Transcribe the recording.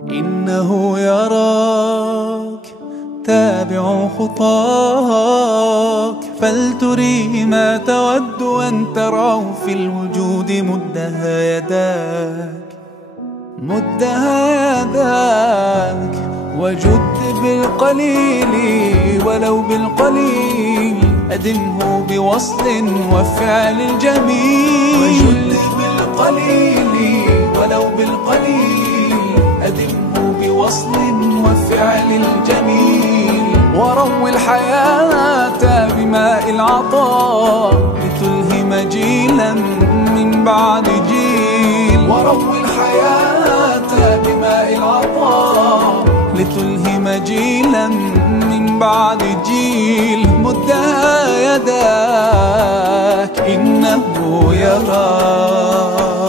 إنه يراك تابع خطاك، فلتريه ما تود أن تراه في الوجود. مدها يداك مدها يداك، وجد بالقليل ولو بالقليل، أدمه بوصل وفعل الجميل. وجد بالقليل ولو بالقليل، أدمه بوصل وفعل الجميل. وروي الحياة بماء العطاء، لتلهم جيلا من بعد جيل. وروي الحياة بماء العطاء، لتلهم جيلا من بعد جيل. مدها يداك إنه يراك.